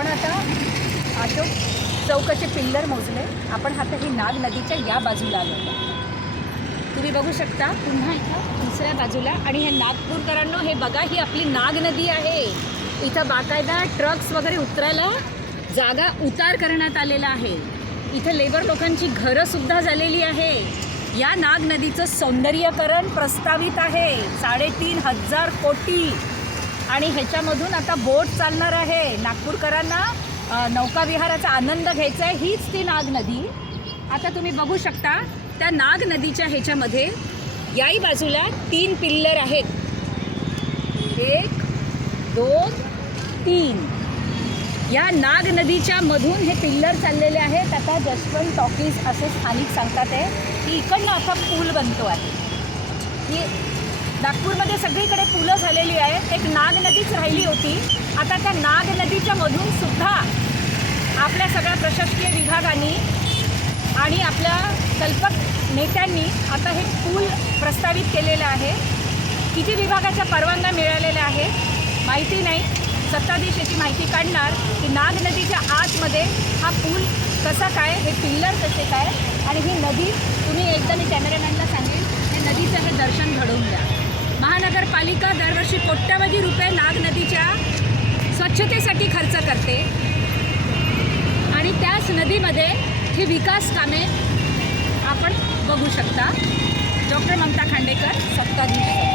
आपण आता अशोक चौकाचे पिल्लर मोजले. आपण आता ही नाग नदीच्या या बाजूला आलो. तुम्ही बघू शकता पुन्हा इथं दुसऱ्या बाजूला. आणि हे नागपूरकरांनो हे बघा ही आपली नाग नदी आहे. इथं बाकायदा ट्रक्स वगैरे उतरायला जागा उतार करण्यात आलेला आहे. इथं लेबर लोकांची घरंसुद्धा झालेली आहे. या नाग नदीचं सौंदर्यकरण प्रस्तावित आहे. साडेतीन हजार कोटी आणि ह्याच्यामधून आता बोट चालणार आहे नागपूरकरांना. नौकाविहाराचा आनंद घ्यायचा आहे हीच ती नाग नदी. आता तुम्ही बघू शकता त्या नाग नदीच्या ह्याच्यामध्ये याही बाजूला तीन पिल्लर आहेत. एक दोन तीन. या नाग नदीच्या मधून हे पिल्लर चाललेले आहेत. आता जसवंत टॉकीज असे स्थानिक सांगतात आहे की इकडनं असा पूल बनतो आहे. ही नागपूरमध्ये सगळीकडे पुलं झालेली आहेत. एक नाग नदीच राहिली होती. आता त्या नाग नदीच्या मधून सुद्धा आपल्या सगळ्या प्रशासकीय विभागांनी आणि आपल्या कल्पक नेत्यांनी आता हे पूल प्रस्तावित केलेलं आहे. किती विभागाच्या परवानग्या मिळालेल्या आहेत? माहिती नाही. सत्ताधीश याची माहिती काढणार की नाग नदीच्या आतमध्ये हा पूल कसा काय हे पिल्लर कसे काय? आणि ही नदी तुम्ही एकदा मी कॅमेरामॅनला सांगेन हे नदीचं हे दर्शन घडवून द्या. महानगरपालिका दरवर्षी कोट्यवधी रुपये नाग नदीच्या स्वच्छतेसाठी खर्च करते. आणि त्याच नदीमध्ये ही विकास कामे आपण बघू शकता. डॉक्टर ममता खांडेकर सत्ताधीश